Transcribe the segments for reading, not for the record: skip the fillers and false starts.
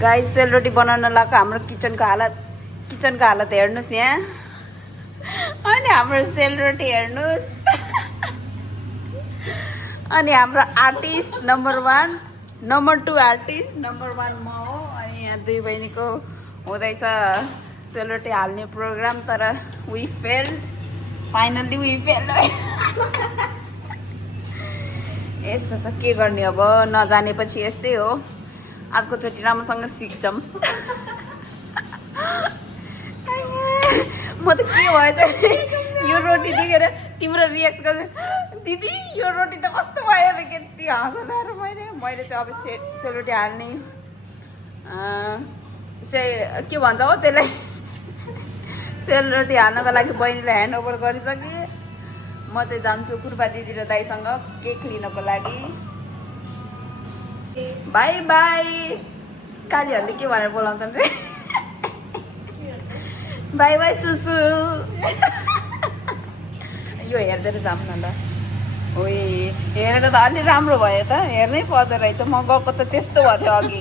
Guys सेलरोटी बनाउन लगाएको हाम्रो किचनको हालत हेर्नुहोस् यहाँ अनि हाम्रो सेलरोटी हेर्नुहोस् अनि हाम्रो artist number 1 number 2 artist number 1 म हो अनि यहाँ दुई बहिनीको हुँदैछ सेलरोटी हाल्ने प्रोग्राम तर we fail finally we fail यस्तो छ के गर्ने अब नजानेपछि यस्तै हो अर्कोचोटि राम्रोसँग सिक्छौँ म त के भएछ यो रोटी देखेर तिम्रो रियाक्ट गर्छ दिदी यो रोटी त कस्तो भयो रे कति हाँसोलाएर मैले चाहिँ अब सेलरोटी हाल्ने चाहिँ के भन्छ हो त्यसलाई सेलरोटी हाल्नको लागि बहिनीलाई ह्यान्ड ओभर गरिसकेँ म चाहिँ जान्छु कुर्पा दिदी र दाइसँग केक लिनको लागि बाई बाई कालीहरूले के भनेर बोलाउँछन् रे बाई बाई सुसु यो हेर्दै जाऊँ न त ओइ हेरेर त अलि राम्रो भयो त हेर्नै पर्दो रहेछ म गएको त त्यस्तो भएको थियो अघि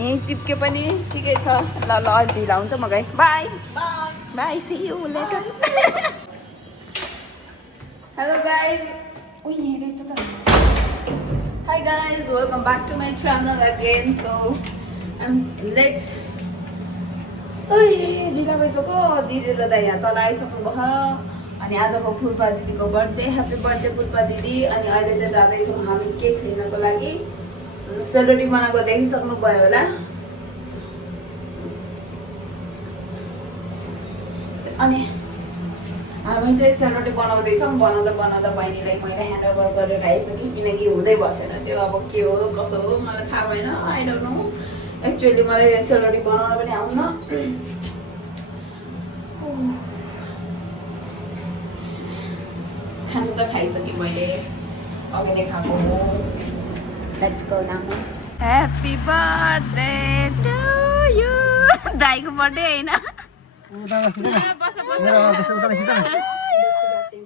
यहीँ चिप्के पनि ठिकै छ ल ल अलि ढिला हुन्छ म गएँ bye bye see you later hello guys ओइ यहाँ रहेछ त Hi guys, welcome back to my channel again. So I'm late. ढिला भइसक्यो दिदी र दाइ यहाँ तल आइसक्नु भयो अनि आज हो फुलपा दिदीको बर्थडे ह्याप्पी बर्थडे फुलपा दिदी अनि अहिले चाहिँ जाँदैछौँ हामी केक लिनको लागि सेलरोटी बनाएको देखिसक्नु भयो होला अनि हामी चाहिँ सेलरोटी बनाउँदैछौँ बनाउँदा बहिनीलाई मैले ह्यान्ड ओभर गरेर आइसकेँ किनकि हुँदै बसेन त्यो अब के हो कसो हो मलाई थाहा भएन आई डोन्ट नो एक्चुअली मलाई सेलरोटी बनाउन पनि आउन खानु त खाइसकेँ मैले अघि नै खाएको हो let's go now happy birthday to you दाइको बर्थडे हैन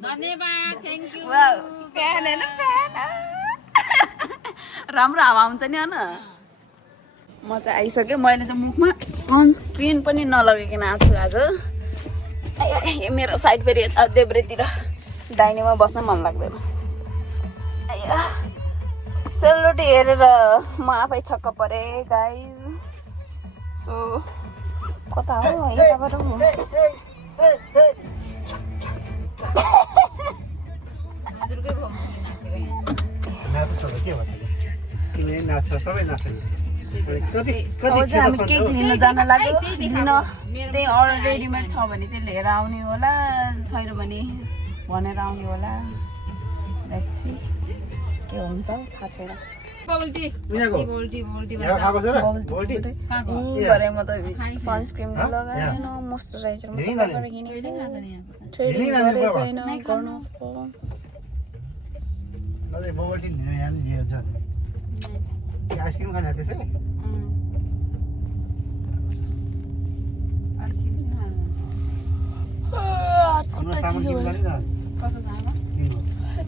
धन्यवाद थ्याङ्क यू फ्यान हैन फ्यान राम्रो हावा आउँछ नि होइन म चाहिँ आइसकेँ मैले चाहिँ मुखमा सनस्क्रिन पनि नलगाइकन आएको छु आज मेरो साइड फेरि यता देब्रेतिर दाहिनेमा बस्न मन लाग्दैन सेलरोटी हेरेर म आफै छक्क परेँ गाइज सो कता हो यताबाट हो हामी केक लिन जान लाग्यो लिन त्यही अर्डर रेडिमेड छ भने त्यही लिएर आउने होला छैन भने भनेर आउने होला के हुन्छ थाहा छैन भरे म त सनस्क्रिन लगाएन मोइस्चराइजर थ्रेडिङ गरेको छैन गर्नु आइसक्रिम खाने त्यसै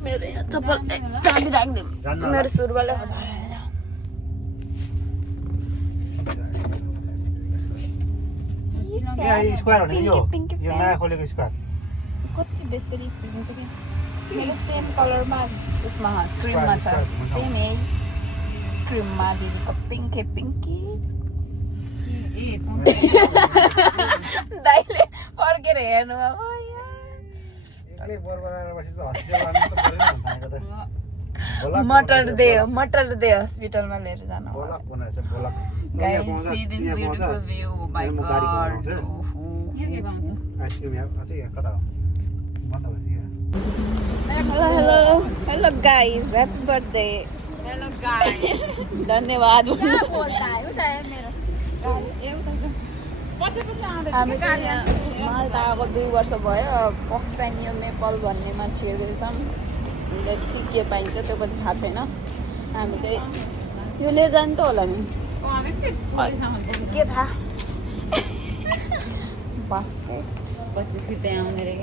मेरो यहाँ चप्पल चाबी राखिदिउँ मेरो सुरुवाले स्क्वायर हो नि यो नयाँ खोलेको स्क्वायर कति बेसरी स्पिड हुन्छ कि मेरो सेम कलरमा उसमा क्रिममा छ सेम है क्रिममा दिदीको पिङ्के पिङ्की दाइले फर्केर हेर्नु मटर दे हस्पिटलमा लिएर जानु guys see this beautiful view my God hello guys happy birthday hello guys धन्यवाद क्या बोलता है उता है मेरो हामी चाहिँ माल्टा आएको 2 वर्ष भयो फर्स्ट टाइम यो मेपल भन्नेमा छिर्दैछौँ लेट्सी के पाइन्छ त्यो पनि थाहा छैन हामी चाहिँ यो लिएर जानु त होला नि के थाहा बास्केट पछि फिर्दै आउने रे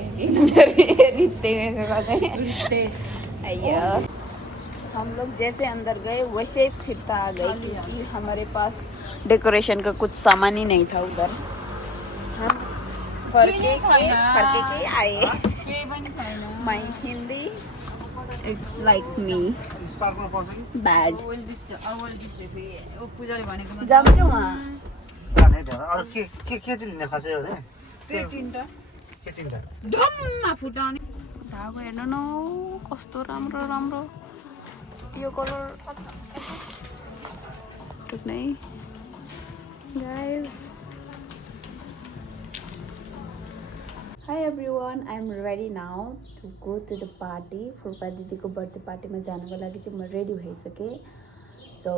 रित्ते यसो गर्दै हम लोग जैसे अंदर गए वैसे फिरता आ गए क्योंकि हमारे पास डेकोरेशन का कुछ सामान ही नहीं था उधर। हम फर्के के आए। My Hindi it's like me स्पार्कमा पाउँछ कि बैड। पूजाले भनेको जाऊँ क्या वहाँ? जाने धेरै अरू के चाहिँ लिने खासै हो भने त्यही तिनटा के तिनटा ढम्मा फुटाउने धागो हेर्नु न कस्तो राम्रो राम्रो यो कलर ठुक्नै guys. Hi everyone, I'm ready now to go to the party. Phurpa दिदीको बर्थडे पार्टीमा जानको लागि चाहिँ म रेडी भइसकेँ। सो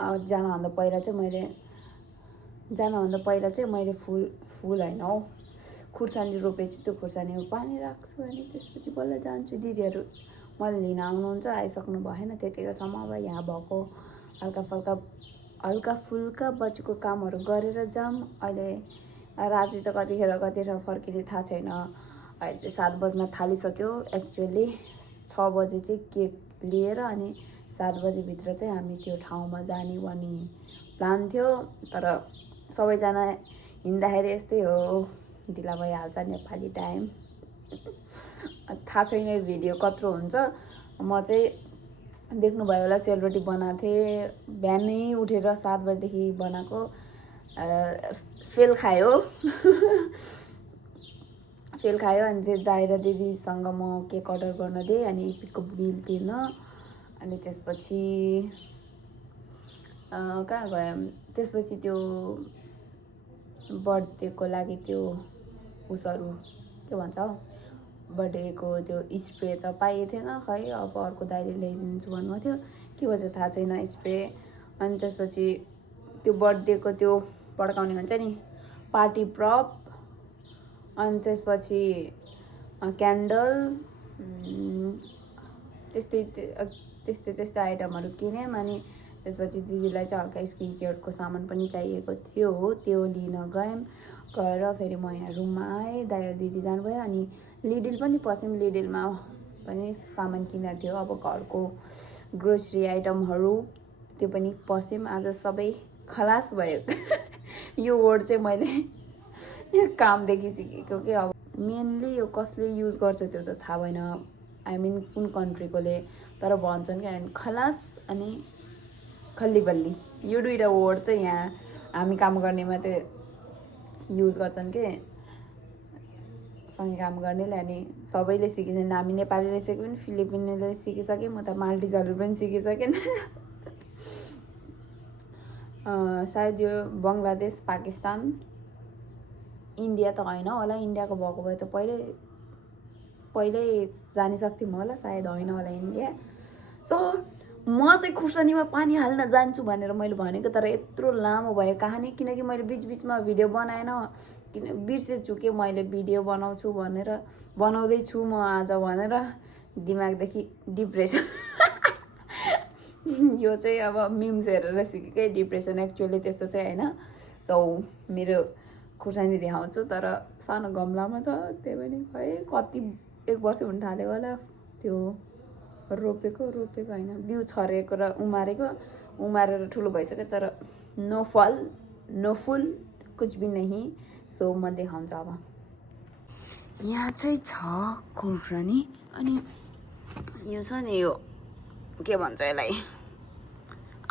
जानुभन्दा पहिला चाहिँ मैले फुल होइन हौ खुर्सानी रोपेपछि त्यो खुर्सानीमा पानी राख्छु अनि त्यसपछि बल्ल जान्छु। दिदीहरू मलाई लिन आउनुहुन्छ, आइसक्नु भएन त्यतिखेरसम्म। अब यहाँ भएको हल्का फुल्का बचेको कामहरू गरेर जाऊँ। अहिले राति त कतिखेर फर्किने थाहा छैन। अहिले चाहिँ 7 बज्न थालिसक्यो। एक्चुअली 6 बजे चाहिँ केक लिएर अनि 7 बजेभित्र चाहिँ हामी त्यो ठाउँमा जाने भन्ने प्लान थियो। तर सबैजना हिँड्दाखेरि यस्तै हो, ढिला भइहाल्छ नेपाली टाइम। थाहा छैन भिडियो कत्रो हुन्छ। म चाहिँ देख्नुभयो होला सेलरोटी बनाएको थिएँ बिहानै उठेर 7 बजेदेखि बनाएको। फेल खायो अनि त्यो दाइ र दिदीसँग म केक अर्डर गर्न दिएँ अनि इपिकको बिल तिर्न। अनि त्यसपछि कहाँ गयौँ? त्यसपछि त्यो बर्थडेको लागि त्यो उसहरू के भन्छ हौ बर्थडेको त्यो स्प्रे त पाएको थिएन। खै अब अर्को दाइले ल्याइदिन्छु भन्नुभएको थियो, के भन्छ थाहा छैन स्प्रे। अनि त्यसपछि त्यो बर्थडेको त्यो पड्काउने हुन्छ नि पार्टी प्रप, अनि त्यसपछि क्यान्डल, त्यस्तै आइटमहरू किन्यौँ। अनि त्यसपछि दिदीलाई चाहिँ हल्का स्किन केयरको सामान पनि चाहिएको थियो, त्यो लिन गएर फेरि म यहाँ रुममा आएँ। दाइ र दिदी जानुभयो अनि लिडिल पनि पस्यौँ। लिडिलमा पनि सामान किनेको थियो, अब घरको ग्रोसरी आइटमहरू त्यो पनि पस्यौँ। आज सबै खलास भयो। यो वर्ड चाहिँ मैले यो कामदेखि सिकेको कि अब मेनली यो कसले युज गर्छ त्यो त थाहा भएन, आई मिन कुन कन्ट्रीकोले, तर भन्छन् क्या खलास अनि खल्ली बल्ली यो दुईवटा वर्ड चाहिँ यहाँ हामी काम गर्नेमा त्यो युज गर्छन् के सँगै काम गर्नेले। अनि सबैले सिकिन्छन्, हामी नेपालीले सिक्यो पनि फिलिपिनीले सिकिसकेँ, म त माल्टिजहरू पनि सिकिसकेँ। सायद यो बङ्गलादेश पाकिस्तान इन्डिया त होइन होला, इन्डियाको भएको भए त पहिल्यै जानिसक्थ्यौँ होला, सायद होइन होला इन्डिया। सो म चाहिँ खुर्सानीमा पानी हाल्न जान्छु भनेर मैले भनेको, तर यत्रो लामो भयो कहानी किनकि मैले बिचबिचमा भिडियो बनाएन, किन बिर्सेछु कि मैले भिडियो बनाउँदैछु म आज भनेर दिमागदेखि डिप्रेसन। यो चाहिँ अब मिम्स हेरेर सिकेकै डिप्रेसन, एक्चुअली त्यस्तो चाहिँ होइन। सो मेरो खुर्सानी देखाउँछु तर सानो गमलामा छ, त्यही पनि खै कति 1 वर्ष हुन थाल्यो होला त्यो रोपेको होइन, बिउ छरेको र उमारेर ठुलो भइसक्यो तर नो फुल कुछ भी नहीं। सो म देखाउँछु अब। यहाँ चाहिँ छ खुर्सानी अनि यो छ नि यो के भन्छ यसलाई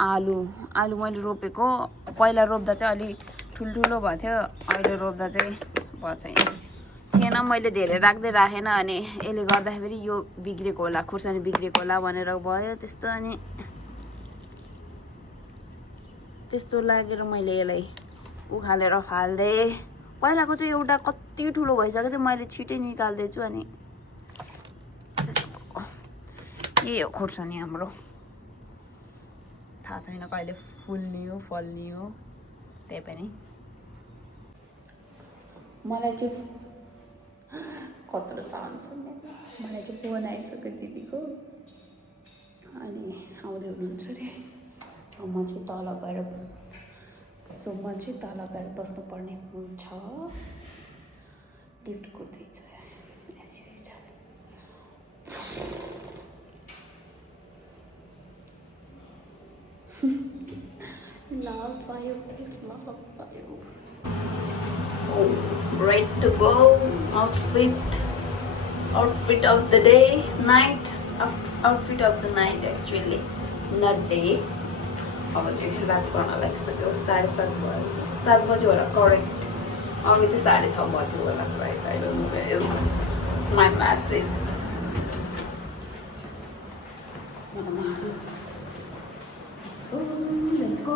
आलु मैले रोपेको। पहिला रोप्दा चाहिँ अलि ठुल्ठुलो भएको थियो, अहिले रोप्दा चाहिँ थिएन। मैले धेरै राखेन अनि यसले गर्दाखेरि यो बिग्रेको होला, खुर्सानी बिग्रेको होला भनेर भयो त्यस्तो। अनि त्यस्तो लागेर मैले यसलाई उखालेर फाल्दिएँ। पहिलाको चाहिँ एउटा कति ठुलो भइसक्यो थियो, मैले छिटै निकाल्दैछु। अनि यही हो खुर्सानी हाम्रो, थाहा छैन कहिले फल्ने हो त्यही पनि। मलाई चाहिँ कत्रो साउन्ड सुन्ने, मलाई चाहिँ फोन आइसक्यो दिदीको अनि आउँदै हुनुहुन्छ अरे। म चाहिँ तल गएर बस्नुपर्ने हुन्छ। लिफ्ट कुर्दैछु as usual. So ready to go. Outfit of the day, outfit of the night actually, not day. अब चाहिँ रात गर्न लागिसक्यो 7:30 भयो 7 बजे होला करेक्ट आउनु चाहिँ 6:30 बज्यो होला सायद I don't know guys my math is let's go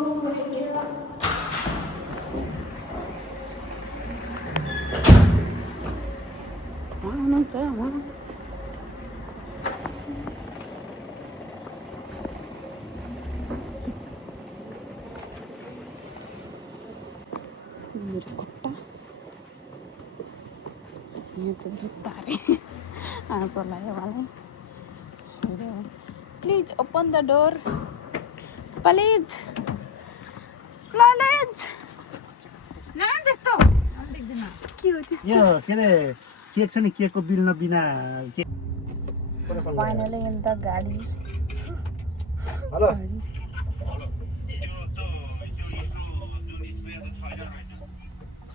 मेरो खुट्टा यहाँ त जुत्ता अरे आँसो लाग्यो मलाई please open the door please त्यस्तो देख्दैन के हो त्यस्तो यो के अरे केक छ नि केकको bill Nabina cake finally in the गाडी हेलो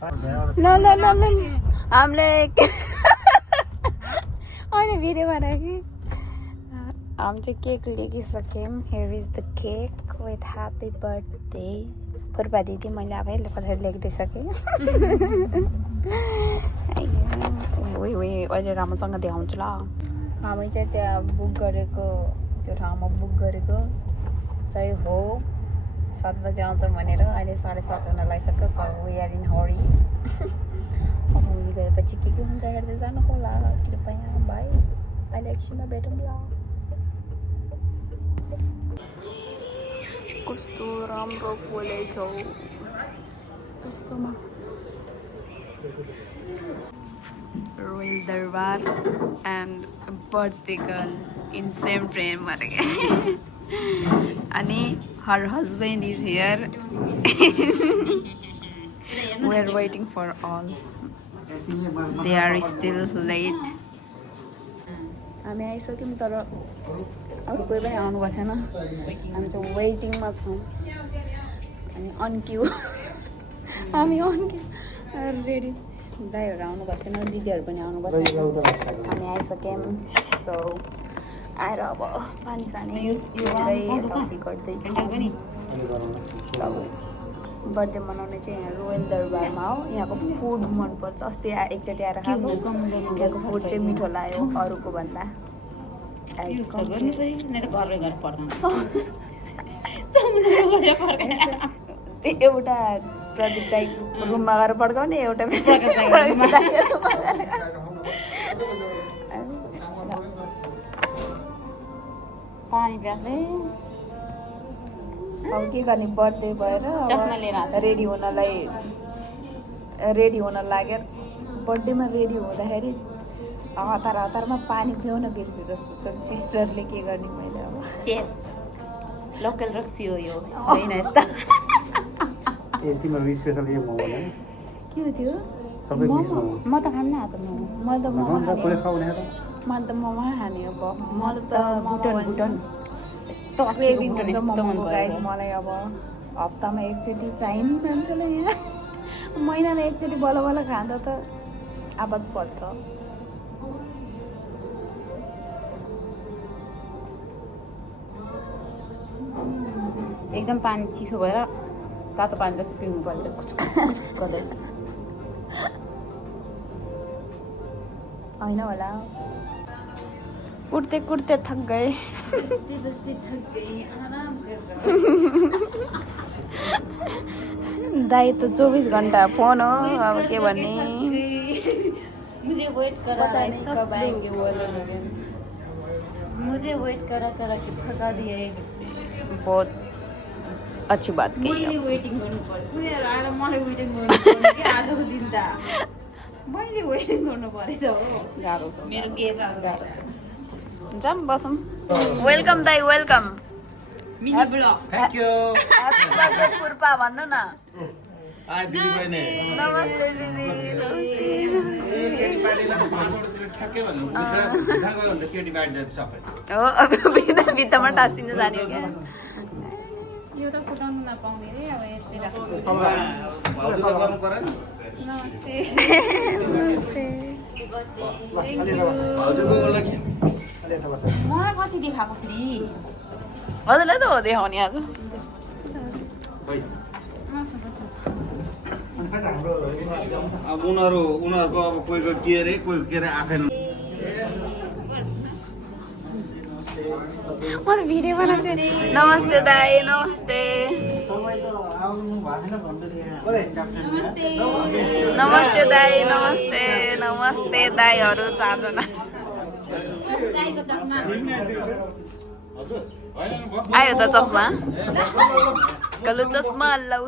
ल हामीले होइन भिडियो बनायो कि हम चाहिँ केक लिइसक्यौँ here is the cake with happy birthday Phurpa दिदी मैले आफै पछाडि लेखिदिइसकेँ अहिले राम्रोसँग देखाउँछु ल हामी चाहिँ त्यहाँ बुक गरेको त्यो ठाउँमा बुक गरेको चाहिँ हो 7 बजे आउँछ भनेर अहिले 7:30 हुन लागिसक्यो सो वी आर इन हरी अब उयो गएपछि के हुन्छ हेर्दै जानु होला कृपया भाइ अहिले एकछिनमा भेटौँला कस्तो राम्रो फुलेछ कस्तोमा रोयल दरबार and birthday girl in same train भने अनि her husband is here we are waiting for all they are still late हामी आइसक्यौँ तर अरू कोही पनि आउनु भएको छैन हामी चाहिँ वेटिङमा छौँ अनि अनक्यु हामी अनक्यु रेडी दाइहरू आउनु भएको छैन दिदीहरू पनि आउनु भएको छैन हामी आइसक्यौँ सो आएर अब पानी सानी गर्दैछु बर्थडे मनाउने चाहिँ यहाँ रोयल दरबारमा हो यहाँको फुड मनपर्छ अस्ति एकचोटि आएर खाएको यहाँको फुड चाहिँ मिठो लाग्यो अरूको भन्दा एउटा प्रदीप दाइ रुममा गएर पड्काउने एउटा पानी प्यास्ने अब के गर्ने बर्थडे भएर रेडी हुन लाग्यो बर्थडेमा रेडी हुँदाखेरि हतारमा पानी पिउन बिर्से जस्तो छ सिस्टरले के गर्ने मैले अब लोकल रक्सी हो यो होइन यस्तो के हो त्यो म त खान्न आज मैले त मोमो खाने अब मलाई त बुटन गाइज मलाई अब हप्तामा एकचोटि चाहिने मान्छेलाई यहाँ महिनामा एकचोटि बल्ल खाँदा त आबाद पर्छ एकदम पानी चिसो भएर तातो पानी जस्तो पिउनु पर्छ गर्दै होइन होला कुर्ते थक गए दाई त 24 घन्टा फोन हो अब के भन्ने मुझे वेट करा कब आएंगे बोले मुझे वेट करा के थका दिया बहुत अच्छी बात कही मैले वेटिङ गर्नु पर्यो उनीहरु आएर मलाई वेटिङ गर्नु पर्यो के आजको दिन त मैले वेटिङ गर्नु परेछ हो गाह्रो छ मेरो गेजहरु गाह्रो छ जाम बसम वेलकम दाइ welcome mini blog thank you happy birthday Phurpa भन्नु न हाय दिदी बहिनी नमस्ते दिदी केटी पार्टीलाई पासवर्ड ठ्याक्कै भन्नु बिदा गयो भने केटी पार्टी जाति सबै हो अब बित्तामा टाँसिन जाने हो क्या यो त फुटाउनु नपाउने रे अब यति राख्नु भाउजूले गर्नु पर्यो नि नमस्ते नमस्ते भाउजूको लागि मलाई कति देखाएको फेरि हजुरलाई त हो देखाउने आज अब उनीहरूको अब कोहीको के अरे कोहीको के अरे आफैन म त भिडियो बनाउँछु नमस्ते दाई नमस्ते नमस्ते दाई नमस्ते नमस्ते दाईहरू 4 जना गाईको चस्मा आयो त चस्मा कलु चस्मा लौ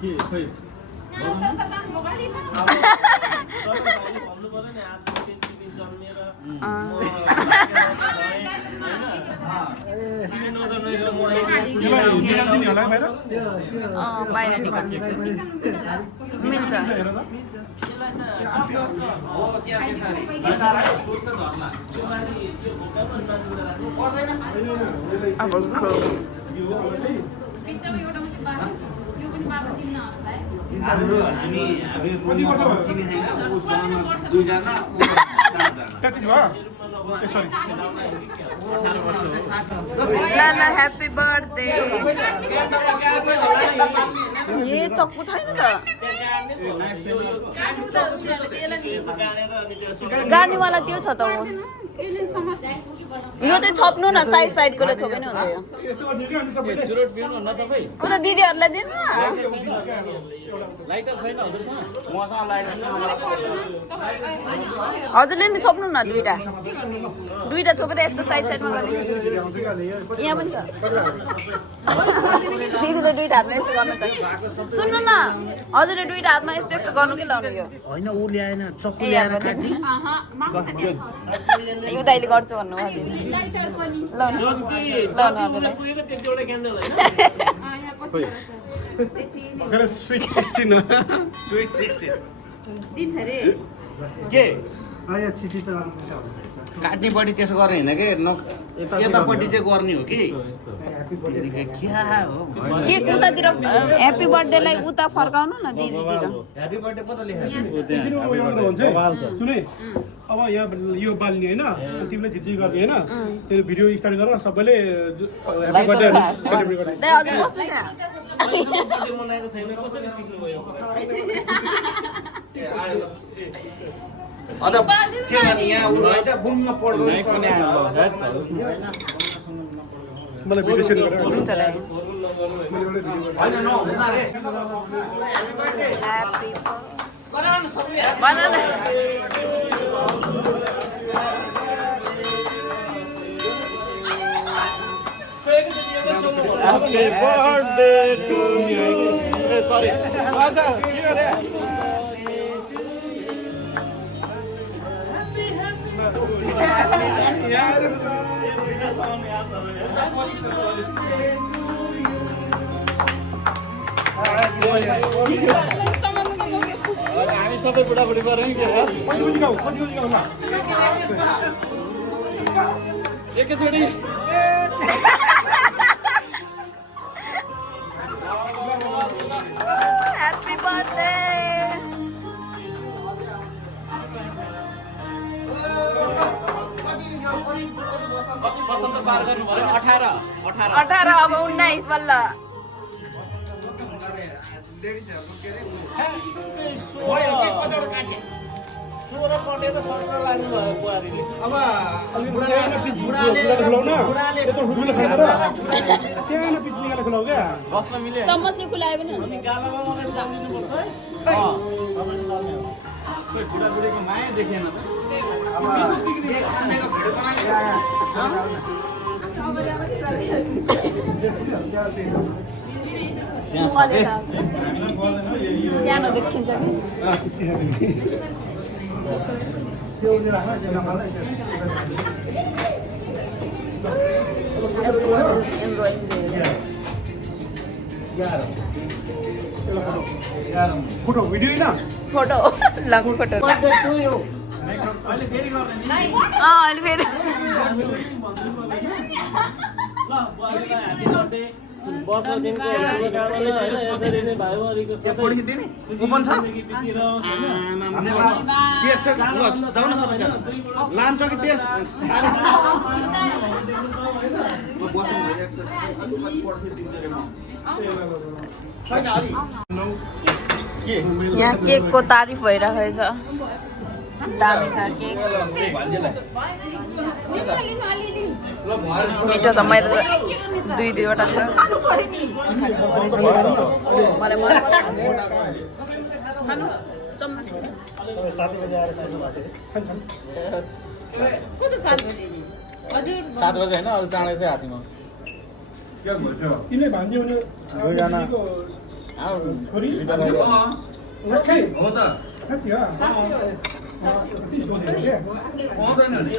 के भयो बाहिर निकाल्नु मिल्छ अब लाला ह्याप्पी बर्थडे ए चक्कु छैन त गाड्नेवाला त्यो छ त हो यो चाहिँ छोप्नु न साइडकोले छोपे नि हुन्छ यो उता दिदीहरूलाई दिनु न हजुरले नि छोप्नु न दुईटा छोपेर यस्तो साइडमा गर्ने यहाँ पनि छ दिदीले दुईटा हातमा यस्तो गर्नु छ सुन्नु न हजुरले दुईटा हातमा यस्तो यस्तो गर्नु कि लाउनु यो होइन ऊ ल्याएन चक्कु ल्याएर काट्ने यो दाइले गर्छु भन्नु लाउनु हजुरलाई स्विट 16 दिन्छ रे के काट्नेपट्टि त्यसो गर्ने होइन कि यतापट्टि चाहिँ गर्ने हो कि के उतातिर ह्याप्पी बर्थडेलाई उता फर्काउनु न दिदीतिर ह्याप्पी बर्थडे पो त लेखेको सुने अब यहाँ यो बाल्ने होइन तिमीले झिझी गर्ने होइन त्यो भिडियो स्टार्ट गर सबैले ह्याप्पी बर्थडे सेलिब्रेट गर्ने दाइ हजुर बस्नु त्यहाँ अन्त के गर्ने यहाँ उनीलाई चाहिँ बुङ्ग पड्दो मलाई भिडियो सेन्ड गरेर हुन्छ दाइ होइन नहुन रे happy banana Happy birthday to you. Sorry. Aja, के गरे? हामी सबै बुढाबुढी गरौँ नि के हो कति गाउँ ल एकैचोटि ह्याप्पी बर्थडे बसन्त पार गर्नु पर्यो 18 अब 19 बल्ल चम्मचले खुलायो पनि हुन्छ माया देखेन सानो देखिन्छ फोटो भिडियो होइन फोटो लामो फोटो अहिले फेरि वर्ष दिनको शुभकामना हैन यसरी नै भाइभरिको पुलिस दिने कुपन छ टेस्ट जाउँ न सबैजना लान्छ कि टेस्ट यहाँ केकको तारिफ भइरहेको छ दामी छ केक मिठो छ मैले दुईवटा छ मलाई मन खानु चम्मच कस्तो 7 बजे हजुर 7 बजे हैन अझ चाँडै चाहिँ हातीमा तिमीले भान्ज्यो भने हो त पाउँदैन नि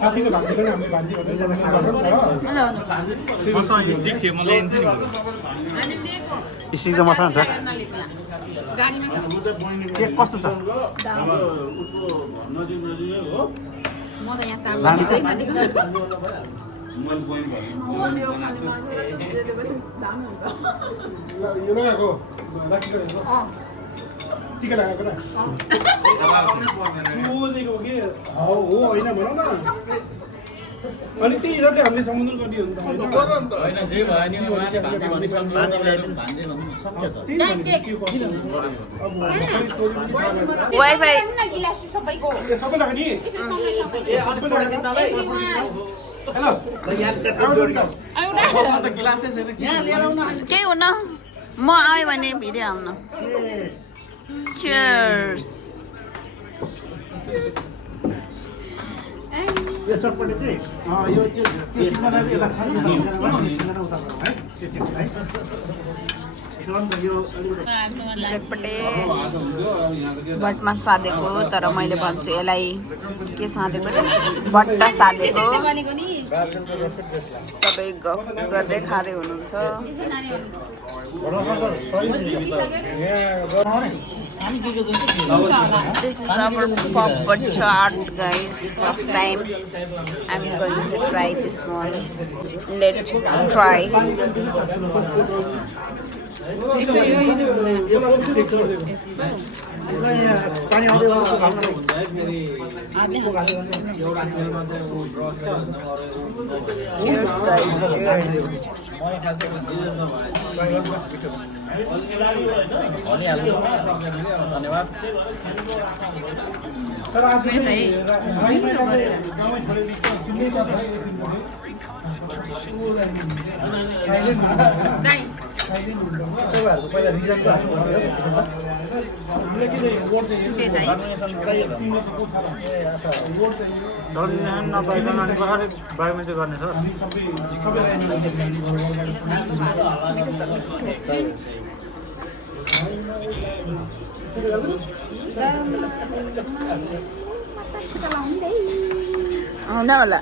साथीको भान्जी पनि हामीले भान्जी स्टिक चाहिँ मसँग छ के कस्तो छ म त यहाँ सामने यो लगाएको राखी टिका लगाएको न सोधेको के हो होइन भनौँ न अनि त्यही हिसाबले हामीले सम्बोधन गर्ने हो नि त हैन जे भयो नि उहाँले भान्जे भने सम्मान ल्याइदिनु भान्जे भन्नु सक्छ त वाइफाई गिलास सबैको सबै राख्ने नि ए अनि पठाइदिँदालाई हेलो यहाँ लिएर आउन केही हुन्न म आएँ भने भिडियो आउन चियर्स यो चटपटे चाहिँ यो बनाएर यसलाई खानु उता है चटपटे भट्टमा साधेको तर मैले भन्छु यसलाई के साधेको भट्टा साधेको सबै गफ गर्दै खाँदै हुनुहुन्छ This is our popcorn chaat, guys. First time I'm going to try this one. Let's try. Cheers, guys. Cheers. धन्यवाद तर आज चाहिँ गाउँमै छोडेर पहिला रिजल्ट नपाइकन अनि कसरी बायोमेट्रिक गर्ने छ आउन होला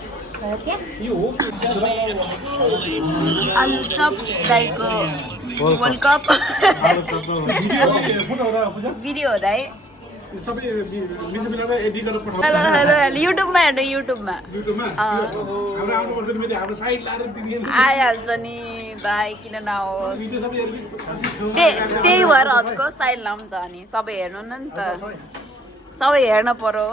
आलुचप दाइको वर्ल्ड कप भिडियो हुँदा है हेलो हेलो हेलो युट्युबमा हेर्नु युट्युबमा आइहाल्छ नि भाइ किन नहोस् त्यही भएर हजुरको साइड लाउँछ नि सबै हेर्नु न नि त सबै हेर्न पर्यो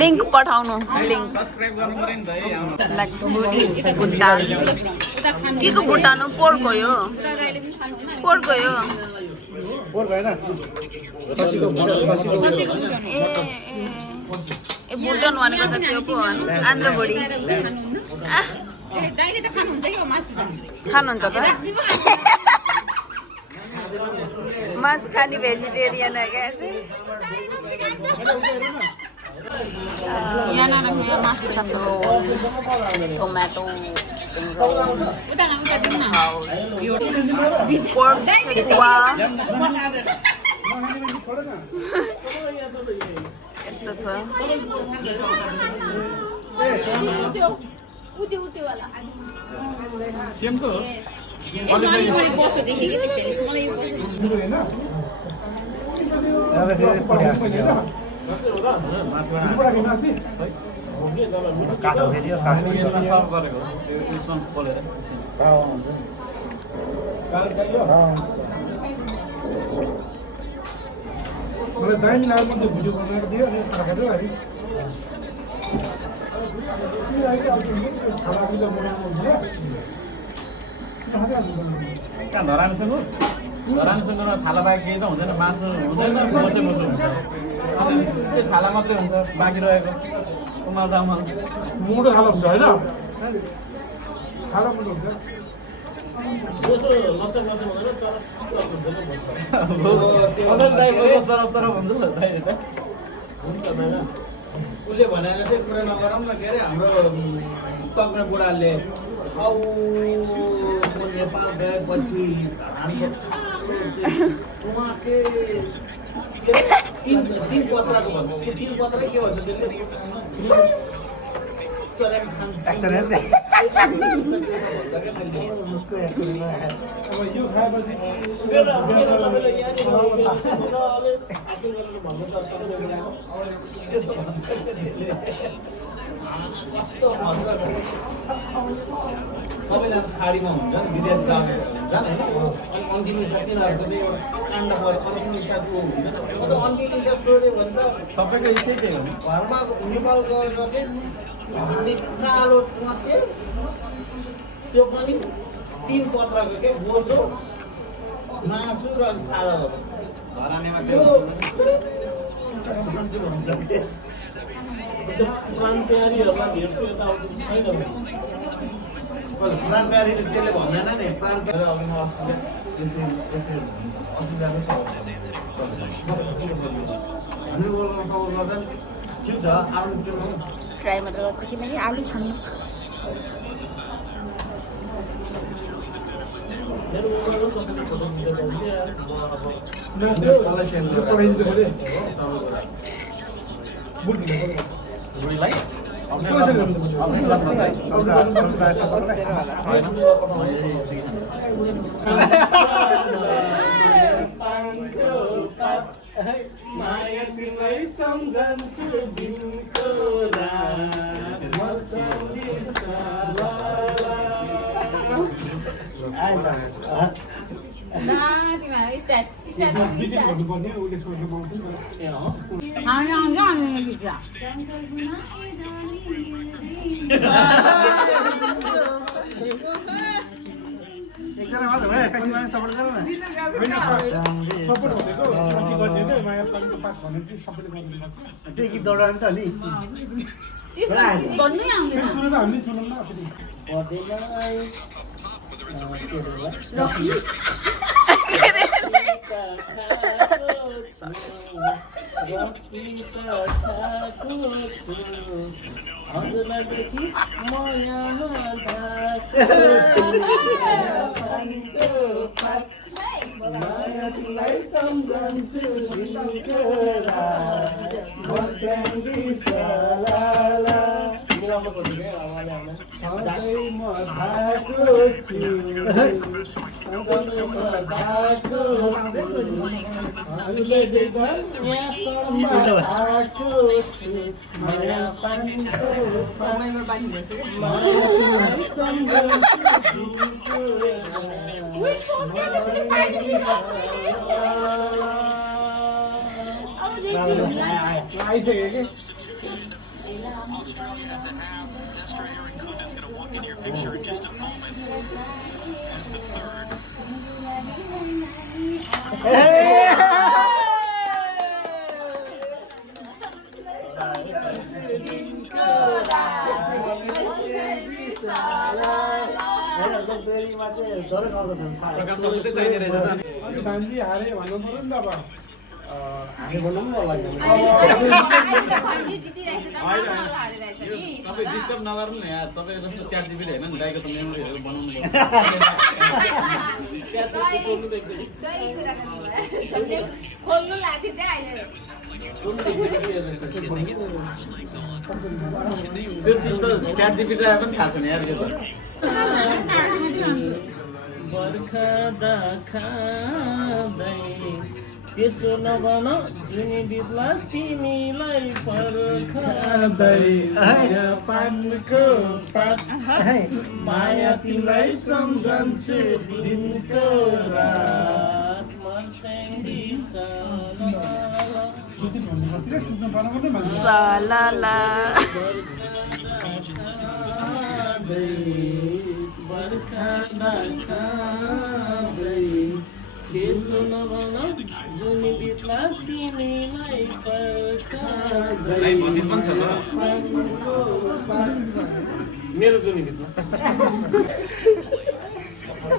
लिङ्क पठाउनु लिङ्क के को भुटान हो पोर्क हो यो पोर्क हो यो ए भुटान भनेको त त्यो पो हो आन्द्र भुडी खानुहुन्छ त मासु खाने भेजिटेरियन है क्या टोमेटो यस्तो छ वाला सेमको हो मलाई बस्यो देखेँ कि त्यसरी मलाई यो काठो फेरि मलाई दामी लाग्यो त्यो भिडियो बनाएर दियो अनि राखेर है कहाँ धरानसँग छाला बाहेक केही त हुँदैन मासु हुँदैन बसे बसो हुन्छ त्यो छाला मात्रै हुन्छ बाँकी रहेको उमाल्दा मोटो खाला हुन्छ होइन खाला मोटो हुन्छ उसले भनेर चाहिँ कुरा नगरौँ न के अरे हाम्रो पक्न बुढाले नेपाल गएपछि चुवाके तिन पत्रको भन्नु त्यो तिन पत्र के भन्छ त्यसले अब यो खाएपछि सबैजना खाडीमा हुन्छ नि विदेश गएको हुन्छ नि होइन अन्तिम इच्छा तिनीहरूको चाहिँ एउटा काण्ड पऱ्यो अन्तिम इच्छा त्यो हुन्छ नि त अन्तिम इच्छा सोध्यो भने त सबैको इच्छै त्यही हो घरमा नेपाल गएर चाहिँ अनि कालो चुवाचे त्यो पनि तिन पत्रको के बोसो मासु र सादा धरानेमा प्राण प्यारीले त्यसले भन्दैन नि प्राण ठिक छ आउनु ट्राई मात्र गर्छु किनकि आलु खानु माया तिमीलाई सम्झन्छु दिनको एकजना मात्र भयो कति मान्छे सपोर्ट गर न सपोर्ट भनेको कति गरिदिँदै माया पानीको पात भने चाहिँ सबैले गरिदिनुपर्छ त्यही गीत दौडायो नि त नि भन्नै आउँदैन सुन्नु त हामी सुनौँ न फेरि हजुरदेखि माया तिमीलाई सम्झन्छु आइसक्यो कि Australia, the Australia Kunda is going to walk in your picture in just a moment as the third. भान्जी हारे भन्नु पर्यो नि त अब तपाईँ डिस्टर्ब नगर्नु न यार तपाईँ जस्तो च्याट जिबी होइन नि दाइको त मेमोरीहरू बनाउनु खोल्नु लाग्थ्यो त्यहाँ अहिले त्यो चिज त च्याट जिबी लाई पनि थाहा छैन यार यो त बर्खा दाखादै त्यसो नभन जुनी बित्ला तिमीलाई पर्खदै पानको पात माया तिमीलाई सम्झन्छु दिनको रात मर्स्याङ्गी सालाला बर्खा दाखादै त्यसो नभन जुनी बित्ला तिमीलाई पर्खदै मेरो जुनी बित्ला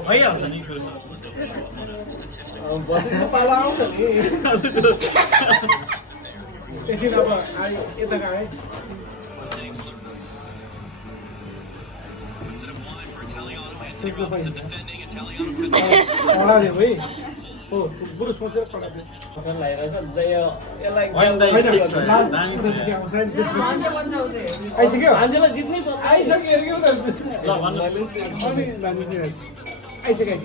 भइहाल्छ नि पाला आउँछ नि एकछिन अब आए यता आए कडा दियो है हो बरु सोचेर कडा दियो आइसक्यो भान्जेलाई जित्नै पर्छ आइसक्यो ल भन्नुहोस् आइसक्यो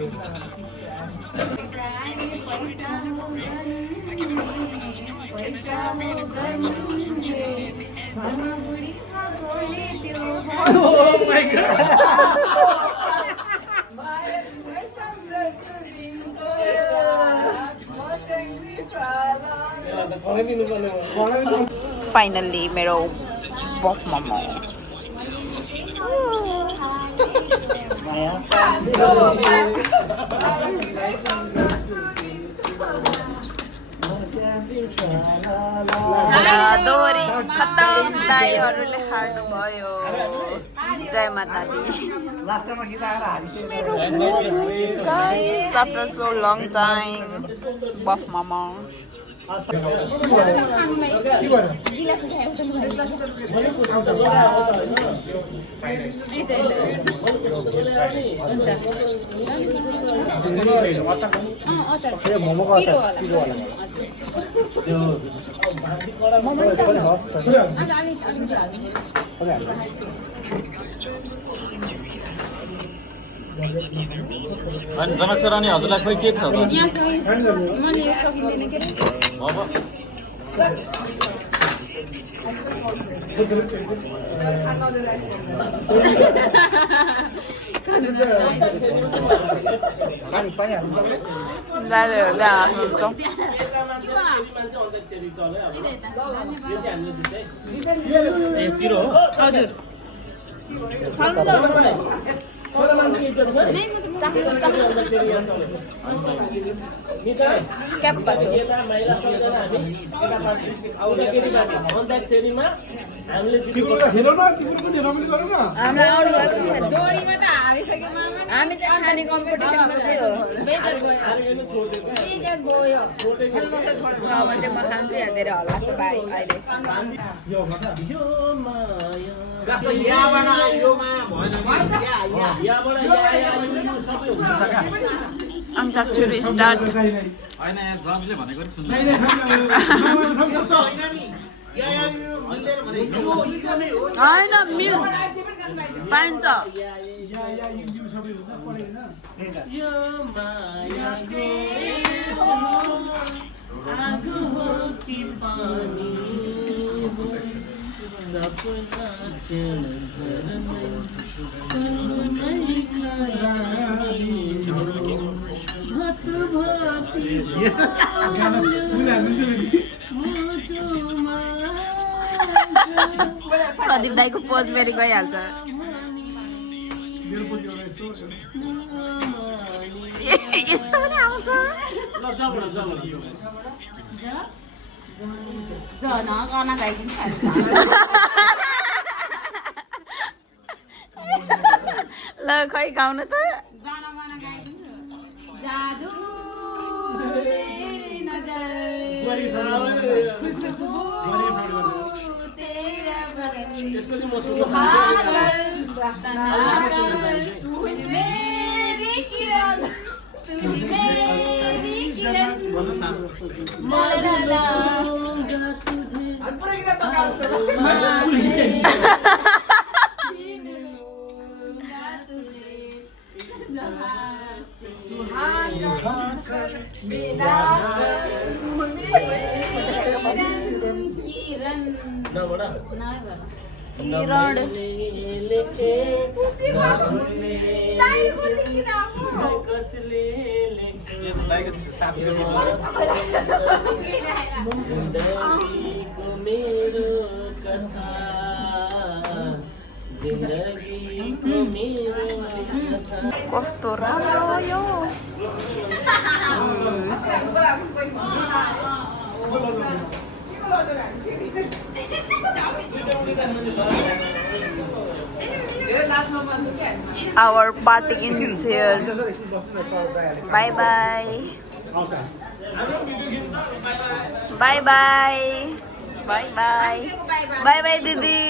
फाइनल्ली मेरो बफ मोमो दोरी खतम दाईहरूले हार्नु भयो जय माता दी after so long time buff mama अनि जनक रानी हजुरलाई खोइ के थियो Antakchuri start. होइन यहाँ जजले भनेको नि सुन्नु होइन मिल पाइन्छ प्रदीप दाईको पोज फेरि गइहाल्छ यस्तो पनि आउँछ ल खै गाउनु त जादू नजर खुशबू तेरा बदन त्यसको चाहिँ म सुन्नु मेरी किरण तूने मेरी किरण मलाला किरण नबाट किरण कसले जिन्दगीको मेरो कथा जिन्दगीको मेरो कथा कस्तो राम्रो यो Our party ends here. Bye bye. Bye bye. Bye bye. Bye bye Didi.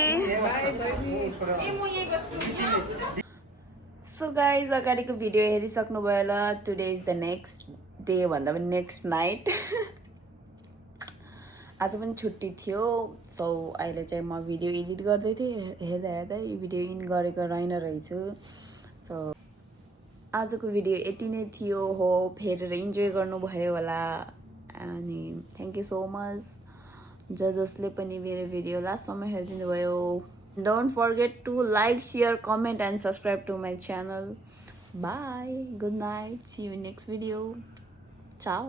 So guys, अगाडिको भिडियो हेरिसक्नुभयो होला. Today is the next day भन्दा पनि next night. आज पनि छुट्टी थियो. सो अहिले चाहिँ म भिडियो एडिट गर्दै थिएँ. हेर्दा हेर्दा यो भिडियो इन गरेको रहेछु. सो आजको भिडियो यति नै थियो. होप हेरेर इन्जोय गर्नुभयो होला. अनि थ्याङ्क यू सो मच जसले पनि मेरो भिडियो लास्टसम्म हेरिदिनु भयो. Don't forget to like share comment and subscribe to my channel. Bye good night see you next video. Ciao.